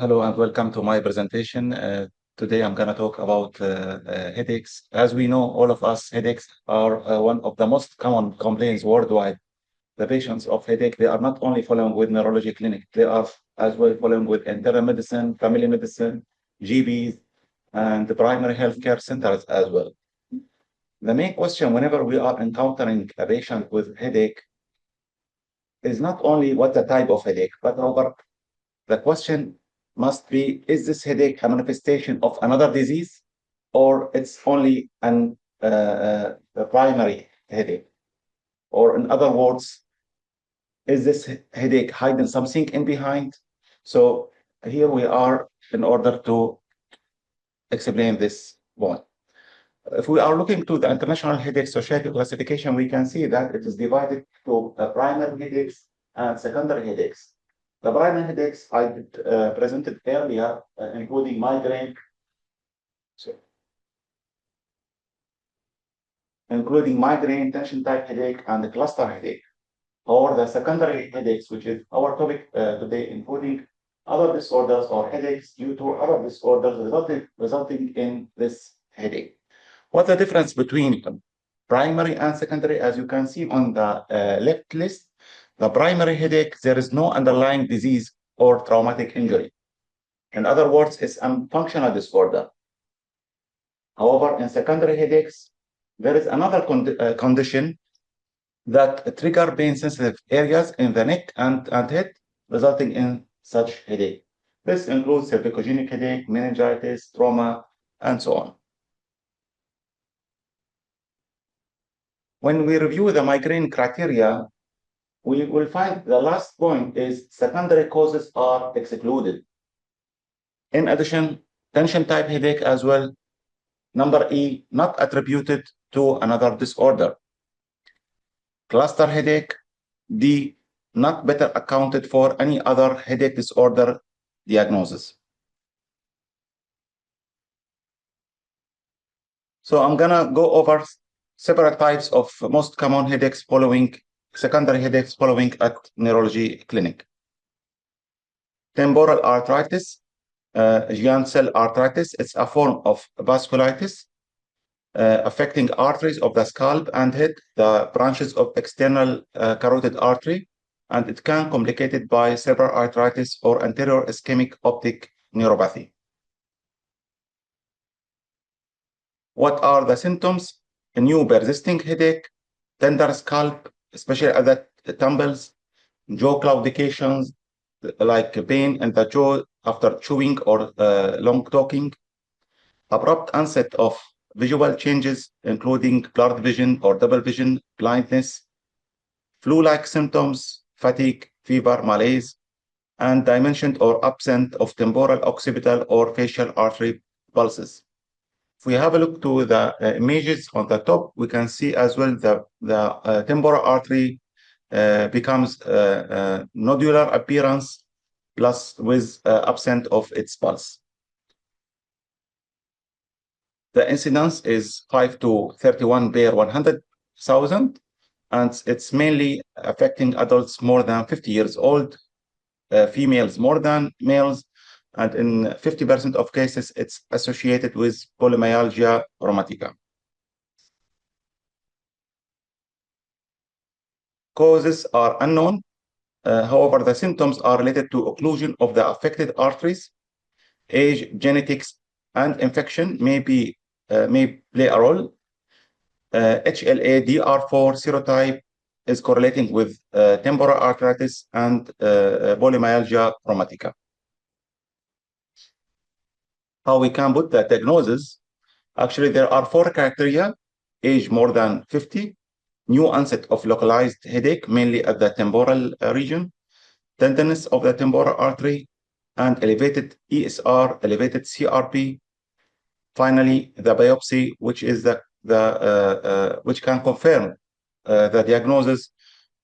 Hello and welcome to my presentation. Today I'm going to talk about headaches. As we know, all of us, headaches are one of the most common complaints worldwide. The patients of headache, they are not only following with neurology clinic, they are as well following with internal medicine, family medicine, GPs, and the primary healthcare centers as well. The main question whenever we are encountering a patient with headache is not only what the type of headache, but over the question must be, is this headache a manifestation of another disease or it's only a primary headache? Or in other words, is this headache hiding something in behind? So here we are in order to explain this point. If we are looking to the International Headache Society classification, we can see that it is divided to primary headaches and secondary headaches. The primary headaches I presented earlier, including migraine, tension type headache, and the cluster headache, or the secondary headaches, which is our topic today, including other disorders or headaches due to other disorders resulting in this headache. What's the difference between primary and secondary? As you can see on the left list, the primary headache, there is no underlying disease or traumatic injury. In other words, it's a functional disorder. However, in secondary headaches, there is another condition that trigger pain-sensitive areas in the neck and head, resulting in such headache. This includes cervicogenic headache, meningitis, trauma, and so on. When we review the migraine criteria, we will find the last point is secondary causes are excluded. In addition, tension type headache as well. Number E, not attributed to another disorder. Cluster headache, D, not better accounted for any other headache disorder diagnosis. So I'm gonna go over several types of most common headaches following secondary headaches following at neurology clinic. Temporal arteritis, giant cell arteritis, it's a form of vasculitis affecting arteries of the scalp and head, the branches of external carotid artery, and it can be complicated by cerebral arteritis or anterior ischemic optic neuropathy. What are the symptoms? A new persisting headache, tender scalp, especially at the temples, jaw claudications, like pain in the jaw after chewing or long talking, abrupt onset of visual changes, including blurred vision or double vision, blindness, flu-like symptoms, fatigue, fever, malaise, and dimension or absent of temporal, occipital, or facial artery pulses. If we have a look to the images on the top, we can see as well the temporal artery becomes nodular appearance plus with absent of its pulse. The incidence is 5 to 31 per 100,000, and it's mainly affecting adults more than 50 years old, females more than males, and in 50% of cases, it's associated with polymyalgia rheumatica. Causes are unknown. However, the symptoms are related to occlusion of the affected arteries. Age, genetics, and infection may play a role. HLA-DR4 serotype is correlating with temporal arteritis and polymyalgia rheumatica. How we can put the diagnosis? Actually, there are 4 criteria: age more than 50, new onset of localized headache, mainly at the temporal region, tenderness of the temporal artery, and elevated ESR, elevated CRP. Finally, the biopsy, which is which can confirm the diagnosis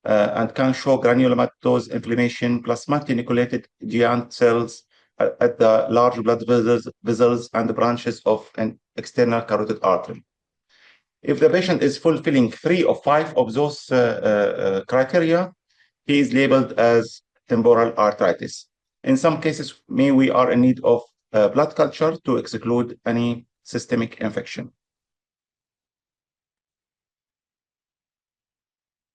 and can show granulomatous inflammation plus multinucleated giant cells at the large blood vessels and the branches of an external carotid artery. If the patient is fulfilling 3 or 5 of those criteria, he is labeled as temporal arteritis. In some cases, we are in need of blood culture to exclude any systemic infection.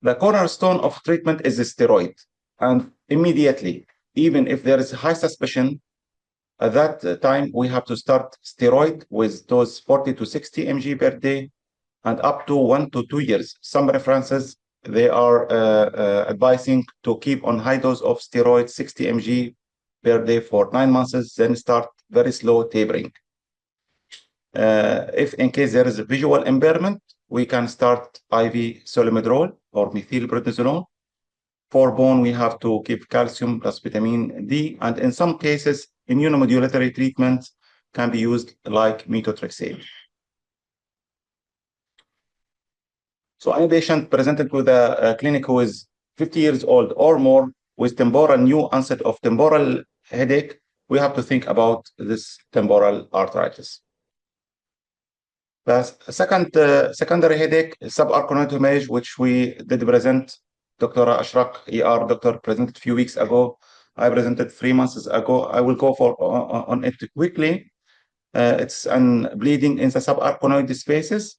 The cornerstone of treatment is the steroid, and immediately, even if there is high suspicion, at that time we have to start steroid with dose 40 to 60 mg per day and up to 1 to 2 years. Some references, they are advising to keep on high dose of steroid 60 mg per day for 9 months, then start very slow tapering. If in case there is a visual impairment, we can start IV solumedrol or methylprednisolone. For bone, we have to keep calcium plus vitamin D, and in some cases, immunomodulatory treatments can be used like methotrexate. So any patient presented with a clinic who is 50 years old or more with new onset of temporal headache, we have to think about this temporal arthritis. The second secondary headache, subarachnoid hemorrhage, which we did present. Dr. Ashraq ER doctor presented a few weeks ago. I presented 3 months ago. I will go on it quickly. It's an bleeding in the subarachnoid spaces,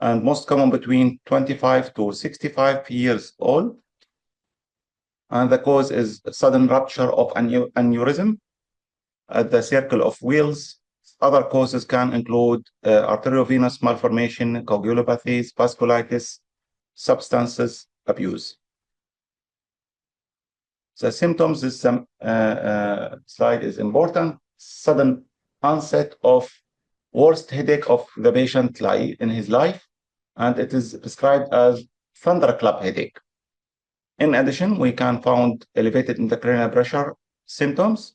and most common between 25 to 65 years old. And the cause is sudden rupture of aneurysm at the circle of wheels. Other causes can include arteriovenous malformation, coagulopathies, vasculitis, substances abuse. The symptoms, this slide is important. Sudden onset of worst headache of the patient in his life, and it is described as thunderclap headache. In addition, we can find elevated intracranial pressure symptoms,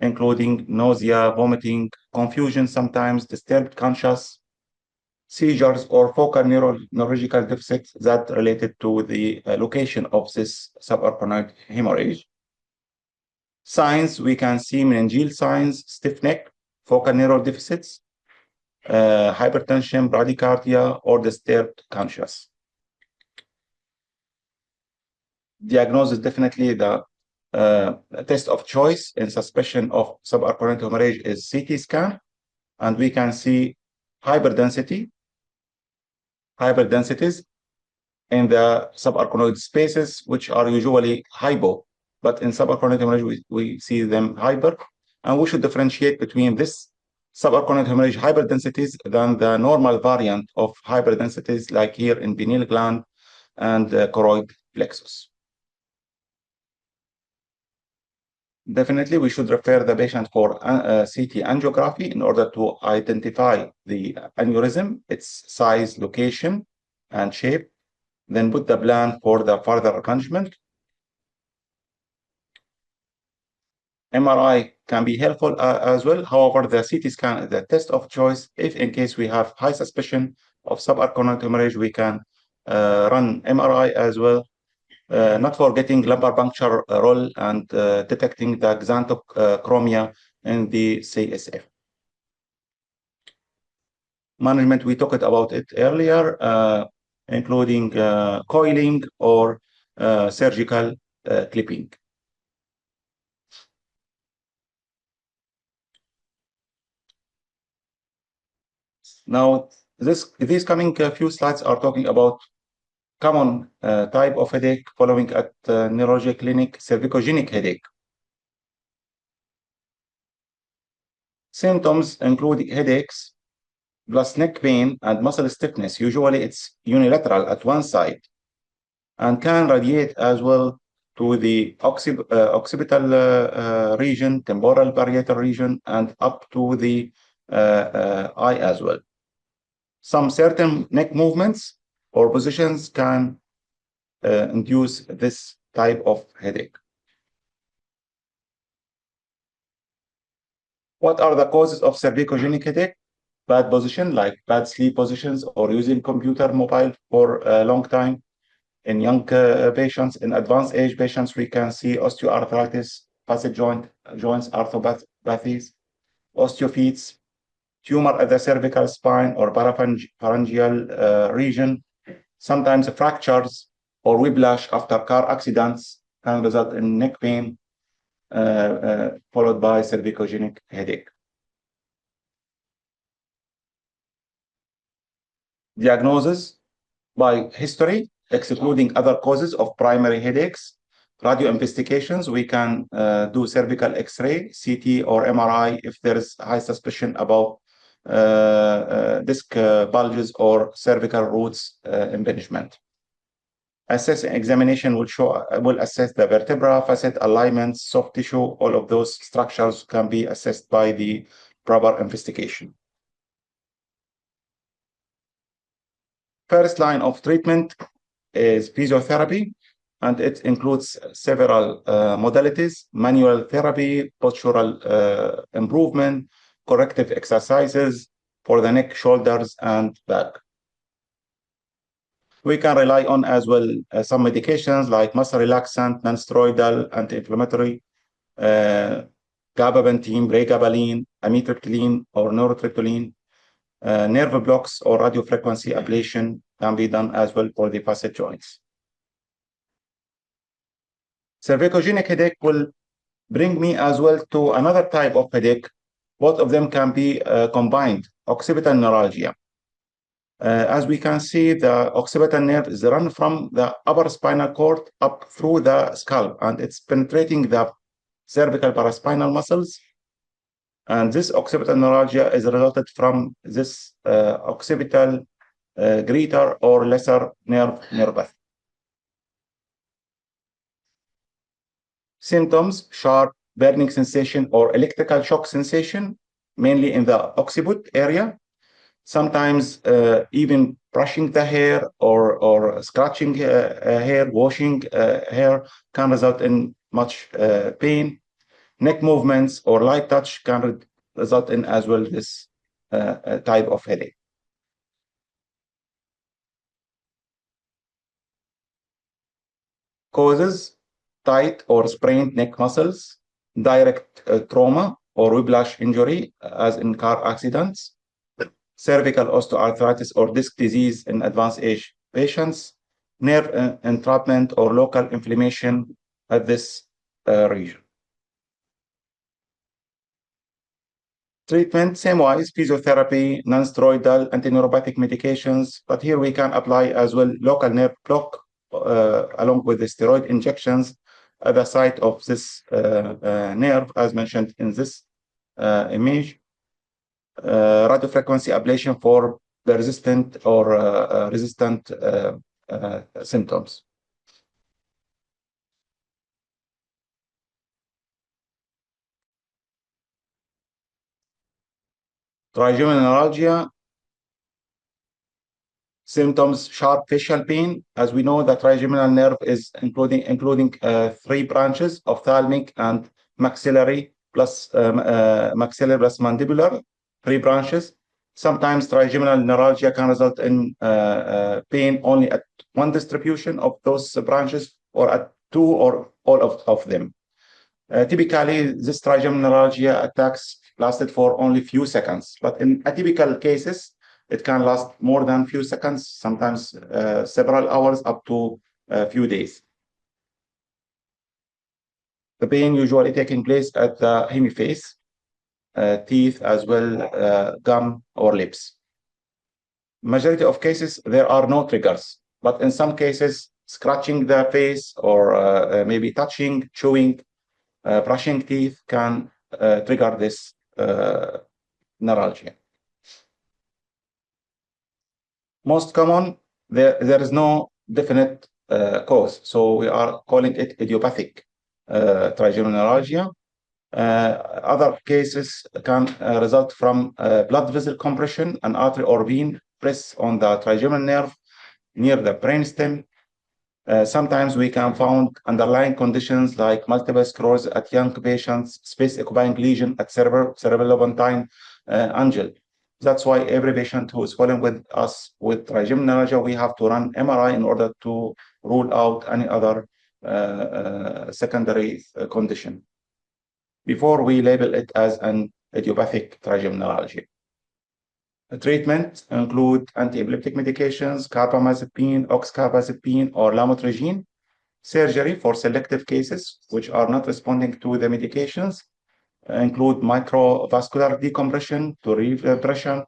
including nausea, vomiting, confusion sometimes, disturbed conscious, seizures, or focal neurological deficits that related to the location of this subarachnoid hemorrhage. Signs, we can see meningeal signs, stiff neck, focal neural deficits, hypertension, bradycardia, or disturbed conscious. Diagnosis, definitely the test of choice in suspicion of subarachnoid hemorrhage is CT scan, and we can see hyperdensities in the subarachnoid spaces, which are usually hypo, but in subarachnoid hemorrhage, we see them hyper, and we should differentiate between this subarachnoid hemorrhage hyperdensities than the normal variant of hyperdensities, like here in pineal gland and choroid plexus. Definitely, we should refer the patient for CT angiography in order to identify the aneurysm, its size, location, and shape, then put the plan for the further arrangement. MRI can be helpful as well. However, the CT scan is the test of choice. If in case we have high suspicion of subarachnoid hemorrhage, we can run MRI as well. Not forgetting lumbar puncture role and detecting the xanthochromia in the CSF. Management, we talked about it earlier, including coiling or surgical clipping. Now, these coming few slides are talking about common type of headache following at neurology clinic, cervicogenic headache. Symptoms include headaches, plus neck pain and muscle stiffness. Usually it's unilateral at one side and can radiate as well to the occipital region, temporal parietal region, and up to the eye as well. Some certain neck movements or positions can induce this type of headache. What are the causes of cervicogenic headache? Bad position, like bad sleep positions or using computer mobile for a long time. In young patients, in advanced age patients, we can see osteoarthritis, facet joints, arthropathies, osteophytes, tumor at the cervical spine or parapharyngeal region. Sometimes fractures or whiplash after car accidents can result in neck pain. followed by cervicogenic headache. Diagnosis by history, excluding other causes of primary headaches. Radio investigations, we can do cervical X-ray, CT, or MRI if there is high suspicion about disc bulges or cervical roots impingement. Assessing examination will assess the vertebra, facet alignments, soft tissue. All of those structures can be assessed by the proper investigation. First line of treatment is physiotherapy, and it includes several modalities: manual therapy, postural improvement, corrective exercises for the neck, shoulders, and back. We can rely on as well some medications like muscle relaxant, non-steroidal, anti-inflammatory, gabapentin, pregabalin, amitriptyline, or nortriptyline. Nerve blocks or radiofrequency ablation can be done as well for the facet joints. Cervicogenic headache will bring me as well to another type of headache. Both of them can be combined, occipital neuralgia. As we can see, the occipital nerve is run from the upper spinal cord up through the scalp, and it's penetrating the cervical paraspinal muscles. And this occipital neuralgia is resulted from this occipital greater or lesser nerve neuropathy. Symptoms: sharp burning sensation or electrical shock sensation, mainly in the occiput area. Sometimes even brushing the hair or scratching hair, washing hair can result in much pain. Neck movements or light touch can result in as well this type of headache. Causes: tight or sprained neck muscles, direct trauma or whiplash injury, as in car accidents, cervical osteoarthritis or disc disease in advanced age patients, nerve entrapment or local inflammation at this region. Treatment, same-wise, physiotherapy, non-steroidal, antineuropathic medications, but here we can apply as well local nerve block along with the steroid injections at the site of this nerve, as mentioned in this image. Radiofrequency ablation for the resistant or resistant symptoms. Trigeminal neuralgia. Symptoms: sharp facial pain. As we know, the trigeminal nerve is including 3 branches: ophthalmic and maxillary plus mandibular, 3 branches. Sometimes trigeminal neuralgia can result in pain only at one distribution of those branches or at 2 or all of them. Typically, this trigeminal neuralgia attacks lasted for only few seconds, but in atypical cases, it can last more than few seconds, sometimes several hours, up to a few days. The pain usually taking place at the hemiface, teeth, as well gum or lips. Majority of cases, there are no triggers, but in some cases, scratching the face or maybe touching, chewing, brushing teeth can trigger this neuralgia. Most common, there is no definite cause, so we are calling it idiopathic trigeminal neuralgia. Other cases can result from blood vessel compression, an artery or vein press on the trigeminal nerve near the brainstem. Sometimes we can find underlying conditions like multiple sclerosis at young patients, space-occupying lesion at cerebellopontine angle. That's why every patient who is following with us with trigeminal neuralgia, we have to run MRI in order to rule out any other secondary condition before we label it as an idiopathic trigeminal neuralgia. The treatment include anti-epileptic medications, carbamazepine, oxcarbazepine, or lamotrigine. Surgery for selective cases which are not responding to the medications include microvascular decompression to relieve pressure,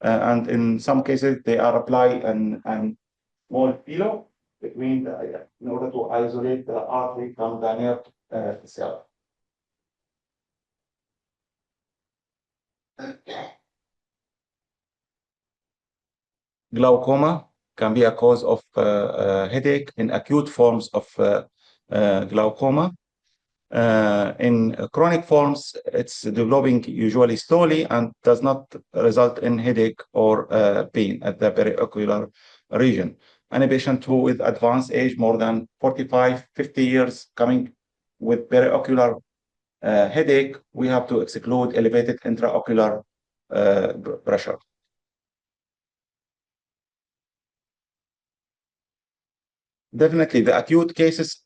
and in some cases they are applying an small pillow between in order to isolate the artery from the nerve itself. Glaucoma can be a cause of headache in acute forms of glaucoma. In chronic forms, it's developing usually slowly and does not result in headache or pain at the periocular region. Any patient who with advanced age, more than 45, 50 years, coming with periocular headache, we have to exclude elevated intraocular pressure. Definitely, the acute cases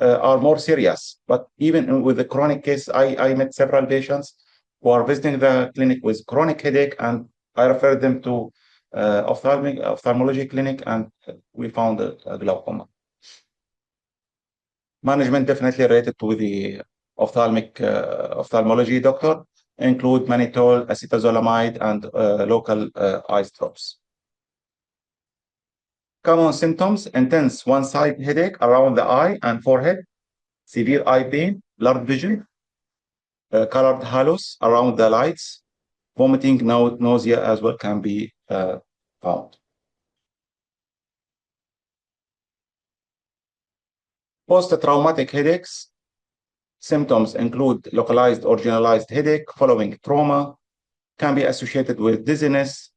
are more serious, but even with the chronic case, I met several patients who are visiting the clinic with chronic headache, and I referred them to ophthalmology clinic, and we found a glaucoma. Management definitely related to the ophthalmology doctor include mannitol, acetazolamide, and local eye drops. Common symptoms: intense one-side headache around the eye and forehead, severe eye pain, blurred vision, colored halos around the lights, vomiting, nausea as well can be found. Post-traumatic headaches symptoms include localized or generalized headache following trauma, can be associated with dizziness,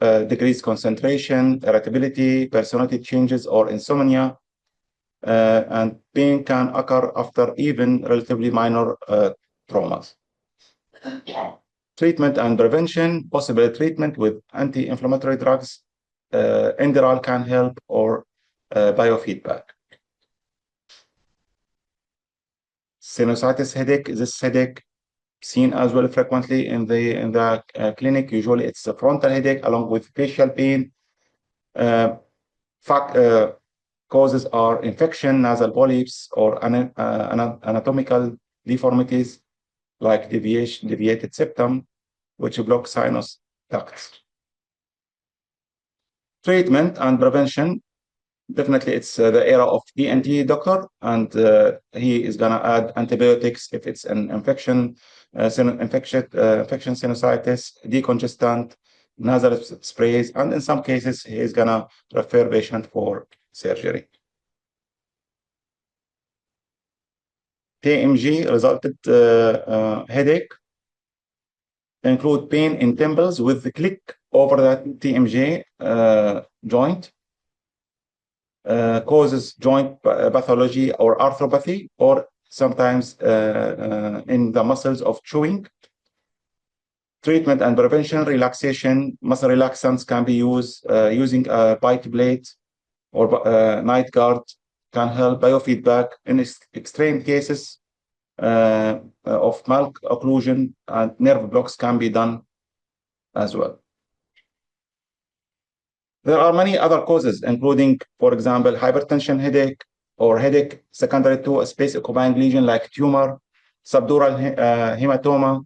decreased concentration, irritability, personality changes, or insomnia, and pain can occur after even relatively minor traumas. Treatment and prevention: possible treatment with anti-inflammatory drugs, Enderal can help, or biofeedback. Sinusitis headache: this headache seen as well frequently in the clinic. Usually it's a frontal headache along with facial pain. Causes are infection, nasal polyps, or anatomical deformities like deviated septum, which block sinus ducts. Treatment and prevention: definitely it's the era of ENT doctor, and he is gonna add antibiotics if it's an infection, infection sinusitis, decongestant, nasal sprays, and in some cases he is gonna refer patient for surgery. TMJ resulted headache include pain in temples with the click over the TMJ joint, causes joint pathology or arthropathy, or sometimes in the muscles of chewing. Treatment and prevention: relaxation, muscle relaxants can be used, using a bite blade or night guard can help. Biofeedback in extreme cases of malocclusion and nerve blocks can be done as well. There are many other causes, including, for example, hypertension headache or headache secondary to a space-occupying lesion like tumor, subdural hematoma,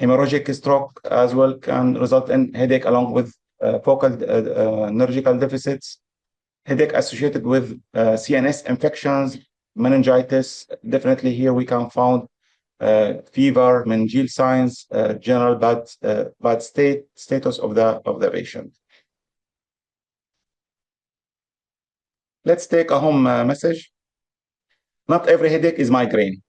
hemorrhagic stroke as well can result in headache along with focal neurological deficits, headache associated with CNS infections, meningitis. Definitely here we can find fever, meningeal signs, general bad status of the patient. Let's take a home message. Not every headache is migraine.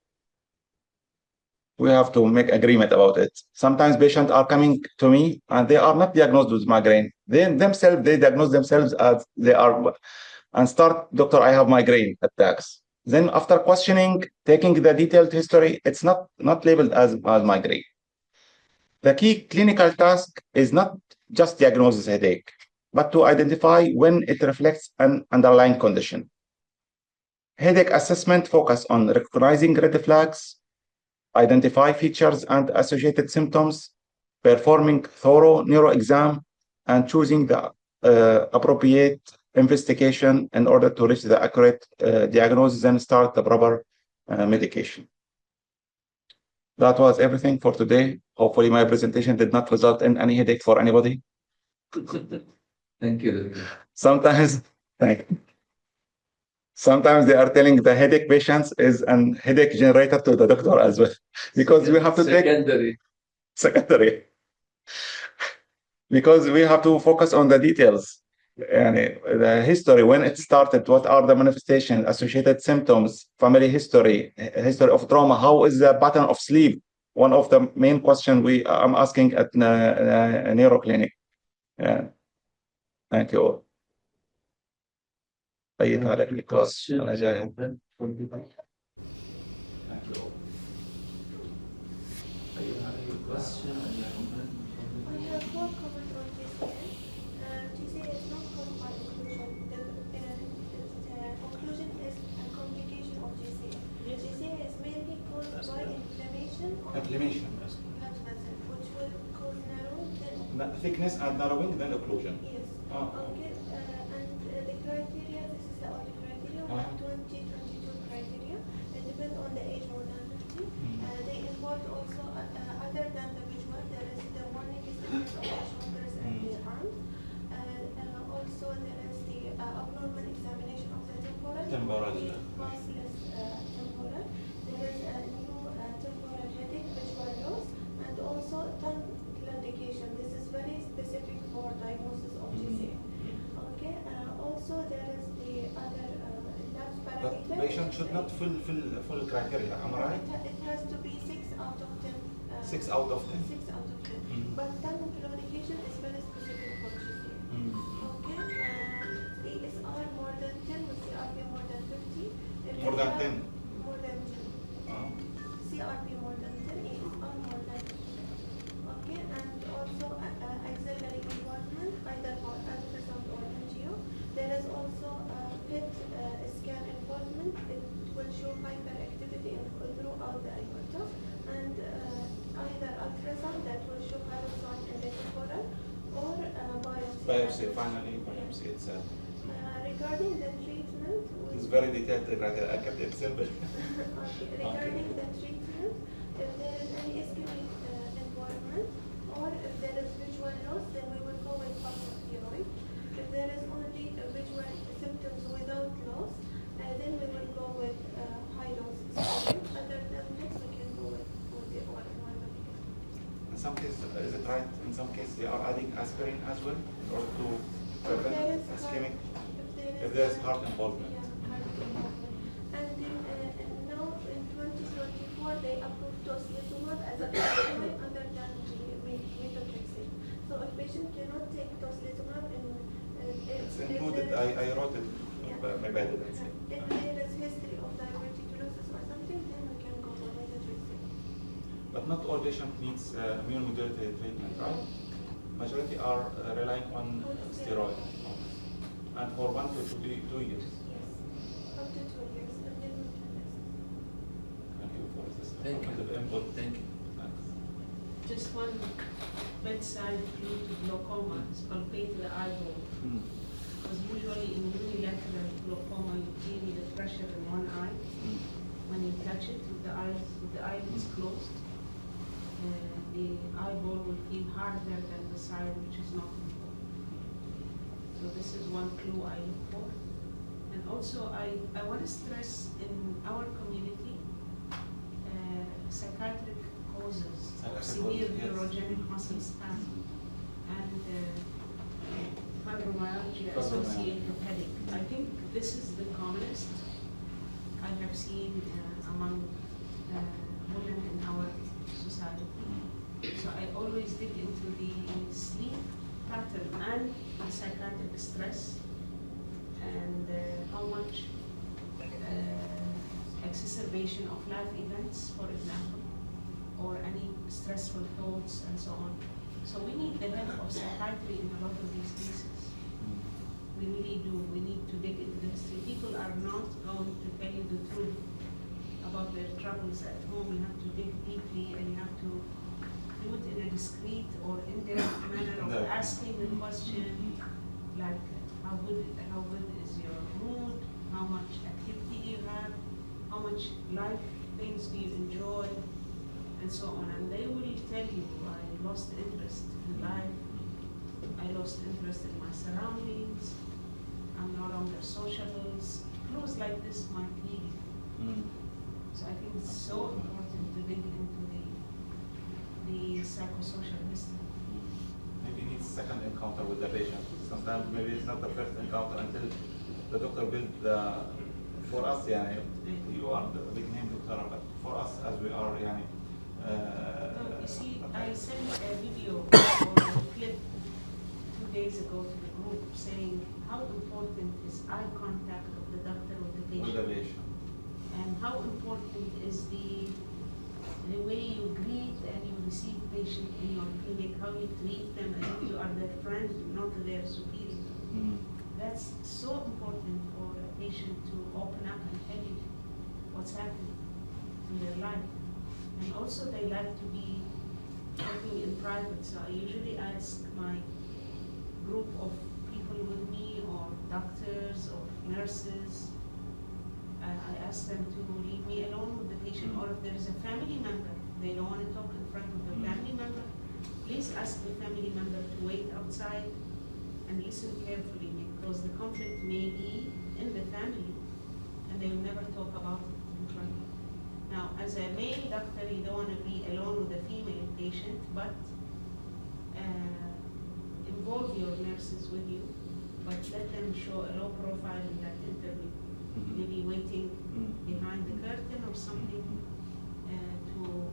We have to make agreement about it. Sometimes patients are coming to me and they are not diagnosed with migraine. They diagnose themselves as they are and start, doctor, I have migraine attacks. Then after questioning, taking the detailed history, it's not labeled as migraine. The key clinical task is not just diagnose headache, but to identify when it reflects an underlying condition. Headache assessment focus on recognizing red flags, identify features and associated symptoms, performing thorough neuro exam, and choosing the appropriate investigation in order to reach the accurate diagnosis and start the proper medication. That was everything for today. Hopefully my presentation did not result in any headache for anybody. Thank you. Sometimes, sometimes they are telling the headache patients is an headache generator to the doctor as well, because we have to take secondary, because we have to focus on the details and the history, when it started, what are the manifestations, associated symptoms, family history, history of trauma, how is the pattern of sleep? One of the main questions I'm asking at neuro clinic. Yeah. Thank you all. أي تعليق للكلاس أنا جاهز. Thank you all. Question? I have one comment on GCA. GCA is not caused by occlusion. Occlusion is a complication of GCA. GCA is mainly caused by inflammation of Inflammation, blood vessel, which will cause narrowing, then thickness and narrowing, then occlusion. yes. Ah. Okay, and the criteria, this is the only criteria, we have 2022 criteria. It depends on the age more than 50. They involve also, other than the visual, there is the warning stiffness of the shoulders and the arms. Also, there is the abnormal examination of the temporal. Pulseless temporal. There is a new temporal headache, visual loss, and also tongue claudication. This is very specific for diagnosis of GCA. Okay. Also, there is the other lab parameter. But patient should not fulfill the full criteria, am I right? It has to be 6 out of 10. 6 out of 10. 6 out of 10. But tongue claudication is very specific for GCA. Okay. ASR more than 10 with CRP more than 50. More than 10. More than 10. CRP more than 10. ASR more than 50. Okay. And also axillary involvement, either for ultrasound or angio. There is also PET scan involvement. It will show hyperactivity throughout the aorta, and either ultrasound that will show hypersound in the temporal, or biopsy. Biopsy, finally, biopsy itself. Regarding the treatment, It's very detailed criteria. I kept it simple. okay. Regarding the treatment, if there is any ischemic involvement, or if there is visual loss, then we will go with pulsathiroid. If there is only visual symptoms without loss, then we will go with high dose steroid. Other than this, we can go with the all-in-one medication. In some cases, is it right? In some cases, they are adding aspirin as well in order to prevent ischemic. If there is heart involvement. Yeah, heart involvement. And now in 2024, they approved tocilizumab as a treatment other than the methotrexate. So if patient cannot take tocilizumab, It's included. I wrote it. Maybe I didn't say. If there is history of diverticulosis or something, then we can go for methotrexate. But not all patients needs immune-modulated treatment, right? Majority are relying on steroid. And for 1 to 2 years. Yes, up to 2 years, and then we can assess. Thank you for this. Thank you. Input. Thank you. Thanks. Just one bedside view to glaucoma is palpate the eyeball. Because usually in unilateral glaucoma, you feel the pressure in one eye. When you touch it with the eyelids closed, the eyeball will feel harder than the side which is not involved. So this is one clue I look for. And also I want to stress in our community, psychiatric causes of severe neurogenic muscle spasm and fibromyalgia associated headache. I think this is the commonest I have seen among women in our society. So I always dig into the sleep pattern and the psychiatric stress and how much exacerbation of life events, for example, or any stressful thoughts and so on. So we need the help of psychiatry in a lot of these cases. We really do. We need to dig into the history. People are not going to tell you the truth about their troubles at home. You have to dig deeply and you have to do it in a discreet or indirect manner of asking the question, like how good is your mood, how much activity you have, how much life things do you enjoy, and so on. And they will tell you, I lost interest in life, I lost interest in my surroundings, I'm no longer sociable. Clues like this might lead you. So I think it's so important to dig into the psychosocial history. Maybe needs second encounter with the patient. Sometimes maybe it's not the first encounter until the doctor build the, for us, يعني, you are the big name doctor, but for us as we are, يعني, No, you see, I sent a video or a clip 2 days ago to the group saying how important is eye contact of the doctor with the with the patient, patient. and how important is the way you greet and you receive patient in your clinic, how you treat them, and if you are their friend, not their superior. That's so important for a patient to open up and tell you what's happening in their life. And also they like to be talking in private, so I usually ask my group of people with me, or doctors or nurses, I ask them to leave me alone with the patient, or if there is a family member, they don't want to talk in front of the family member, please ask the family member to wait outside and listen carefully, because the conflict may be in the family and they will never talk about it in front of you. Now, as a male doctor, you don't want to be alone with a female patient, but involve your nurses with you, but let them show a low profile in that interview. Maybe waiting behind the curtain or something to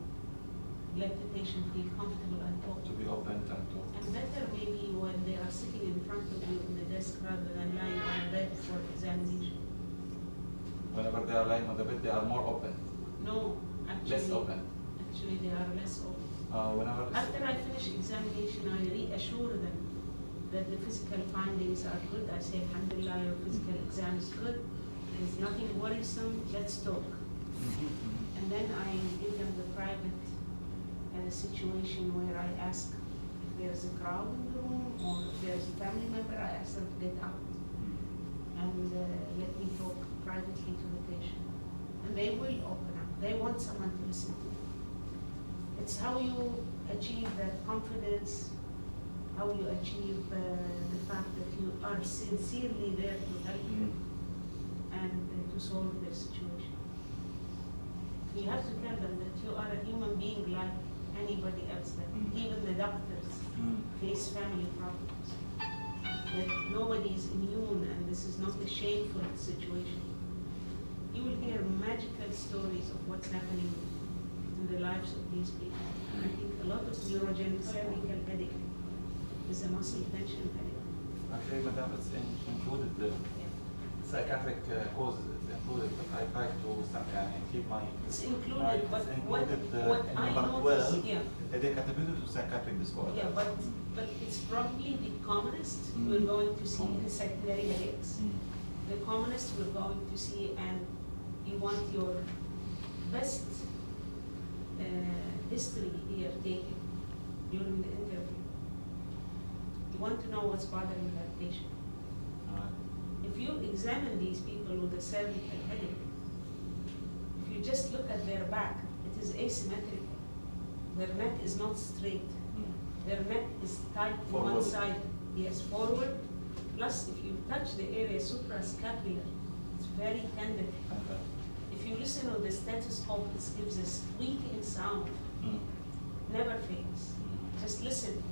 let the patient feel comfortable and talk. To be open and to. And better maybe when they are sitting in front of you in the desk rather than lying on a bed for examination. Whenever they are lying on the bed, they are more open, No, actually. less open. Actually, they are less open. Whenever. After I finish examination, I reassure them that the physical findings are good. I say, alhamdulillah, your physical exam is good. There's nothing worrisome, let's talk. And then I give them the private situation where I ask if there's a crowd in the room or if there's a family member, I ask them to get out and let me talk privately to the patient. And they will open up. They want someone to listen to. It's how you achieve that confidence, how you achieve the fact that you are sincerely there to help them and to solve their situation. You have to tell them that you are a human being like anybody else, that even the doctors face family problems, that nobody is immune and this is not a shameful situation. You will hear magical stories of what's happening in the lives of these people. And I think a lot of neurogenic cervical headache is a muscle tension headache. Actually, madam, it's included the psychiatric causes. It's included, but I try to keep my. It's included, Right, but it's what included, I number notice, 12, yeah. Headache attributed to psychiatric disorder. Yeah, but it's probably the commonest we're going to see in secondary headaches. The commonest we're going to see, and you want your best history here taken during the interview. You want to know what's bothering that patient. If you examine these people with a cervical headache, if you just look at their back, it is asymmetrical. Their neck is not straight. Their neck is tight to one Forward. side, yes, forward. Plus, if you touch the area suprascapular, it's very tender. If you listen to the stethoscope, it gives a squeaking sound, never fails. Just listen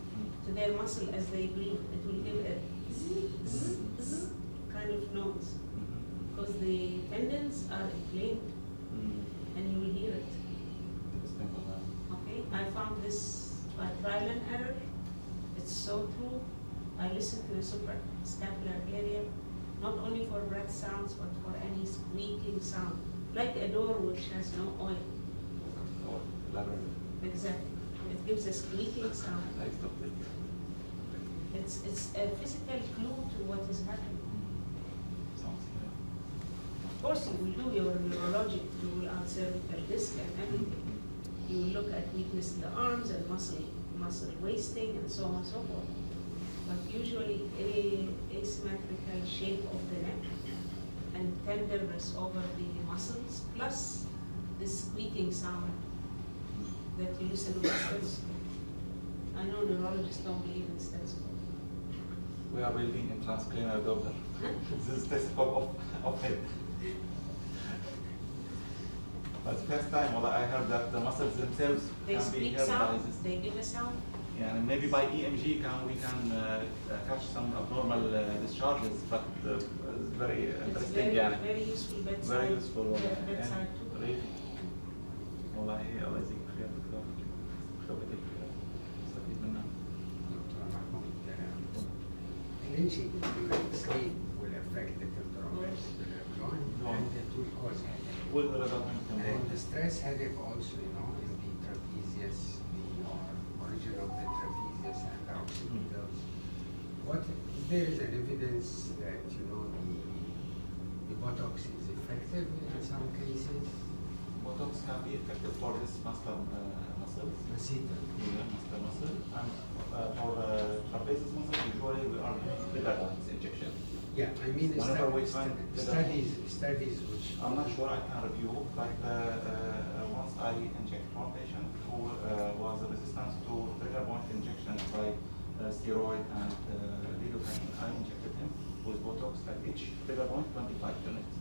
to their muscle as they breathe. It will give a zzz, zzz, zzz kind of noise, because the tendons are inflamed, and you will hear it. Okay, I found this by trial and error. It's so true. I listen to the suprascapular area, not only for breath sounds, but for any squeaking sound, like a door which has no oil. Exactly. It gives a squeaking sound. It's a physical clue to what is happening. Of course, you will do your neurologic to rule out cervical disc and everything. You will look at weakness in the arms and muscle wasting and so on and so forth. but usually asymmetrical shape of the neck and tenderness over the muscles, plus this squeaking sound that you listen with stethoscope. I know neurologists don't believe in stethoscope. We are building in transcranial Doppler. This is stethoscope of head. But first time, well, I heard that the muscles themselves They can be speak heard by sound, this. they give a sound. Yeah, and maybe by EMG we can catch some abnormal discharges, but it's very It's interesting. very, Yeah. very useful bedside. Very useful. Bedside too. Really. والله الله يجزيك خير دكتور. خبرتك نستفيد منها. Dr. Mahmoud, clinching during sleep will affect the temporovascular joint and it will cause headache. والريزلتنت And the stress headache also, you know, in the trapezius, the origin of the trapezius and the occipitals. What there is an evidence that you know the Botox is effective in some cases. Botox can be effective for this muscle muscles. Masseter. Yeah, muscle muscle. And for trapezius muscle, usually we are doing bigger ones injection. Yeah, I mean Whenever we find studies which I'm not sure I can review, but once I inject one patient who was resistant to trigger point injections by steroid and lidocaine, I injected him with Botox at each trigger point 25 units.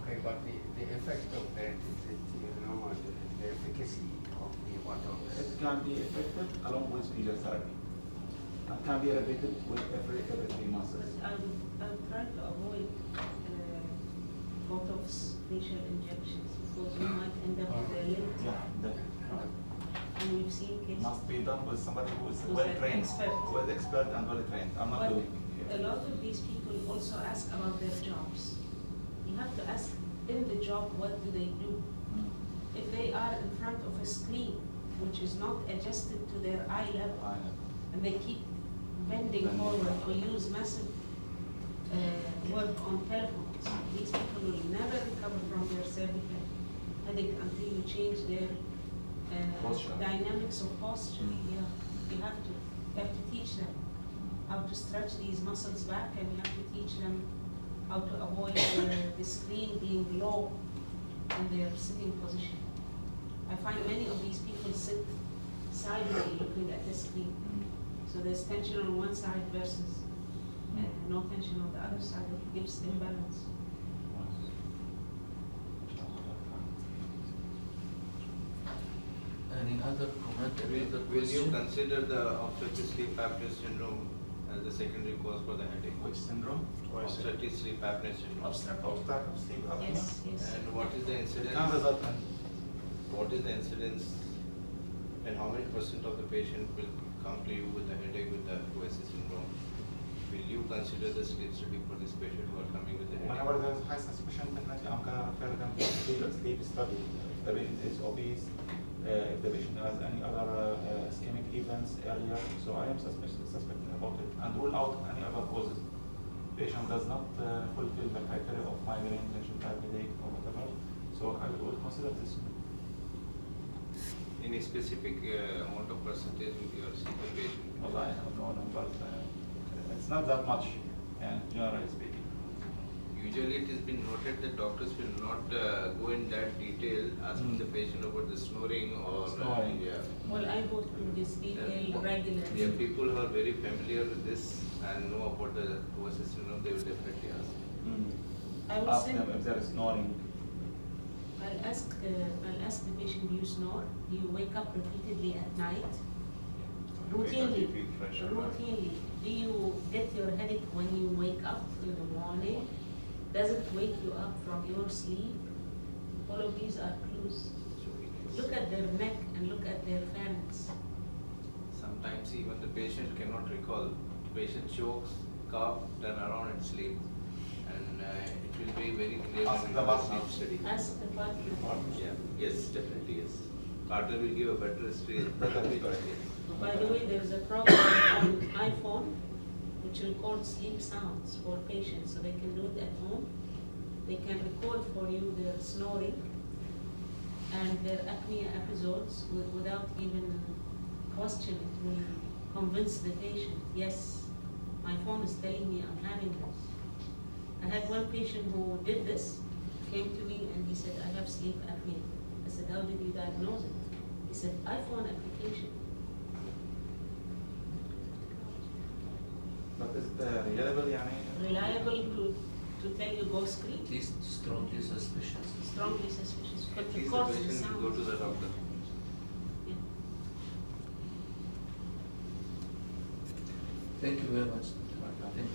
okay, but the effect of that is it, you know, the efficacy of the Botox. It can be effective along with physiotherapy. And can be repeated with every 3 months. But I would try to avoid Botox facial injections because you might end up with a limp. Yeah, that And we've seen cases. must be done with somebody who is Who's well an trained, expert. who is expert and well trained. I'm not But doing a lot of these people also ask about their jobs. You have to ask in the job, what do they do? Mm. If they are in front of a screen, which is not adjusted to their eye level, I know. and they keep bending Bending forward or forward. use massive work on telephones, these people will never recover from their cervical headache until you change their Posture. dynamics of posture. Mm. Yeah, you have to teach them how to stretch these muscles back, and you have to teach them how to avoid the screen being low in their sitting position. I find many of these people sit sideways looking at the screen. Mm. So there's tension on one side versus no tension on the other side. It gives imbalance. Any other comment, any other Will you question? consider the obstructive sleep apnea syndrome as the secondary cause for the headache? Which syndrome? Obstructive sleep apnea syndrome. Obstructive sleep apnea. Yes, yes. And what is the It incidence? can result in What is the incidence and how many % of the patient will come to you with a headache with the OSA syndrome? Will you consider the sleep study for this patient who are coming with the headache? whenever there's high suspicion, definitely I'm gonna refer them to sleep study. If the patient is obese, if the patient has any other ischemic events earlier, so I am suspecting about it and rule out any other causes. Patient does not fulfill the criteria of migraine, tension type headache or whatever, so I will consider this. Any specific amount of percentage with your sleep patient? Well, I have no number, it's not that much, generally speaking. Usually it has been noted that doctors will not go in that detail asking the patient about the snoring or Snoring. yeah. Well, I go through this detail regularly. Yeah, people who are very familiar with this and know about the OSA syndrome, they will definitely ask. I will Ask send, them if there is snoring. I'll ask the patient, do you snore? Do you wake up repeatedly at night? Routinely, Feel fresh or not. routinely. Do you get your headache when you wake up in the morning? Does it wake you up from your sleep? All of these are clues. So we can- Look at their neck and look at their pharynx. Sometimes even the patient cannot recall. Patient chokes, cough, turn around and sleep. And it will be very clear Ask when the we do partner. sleep study. Ask the partner. Yeah, yes, definitely, yes. Partner will give a better history. Better history. By the way, there is a program on iPhone which records sleep sounds for patients, so they can do it at home. They can record for you their snoring and their apnea episodes without even question. It will convince the patient, yes, my phone is telling me I'm having this. I had one patient who did this, came to me and he said, I have sleep apnea. I said, how did you diagnose it? He said, iPhone application. But is it reliable يعني? Reliable to tell you go screen, At least strongly suspicious. strongly suspicious, but At least the records the patient sound. will go to the doctor. Yeah. Thank you very much. I think,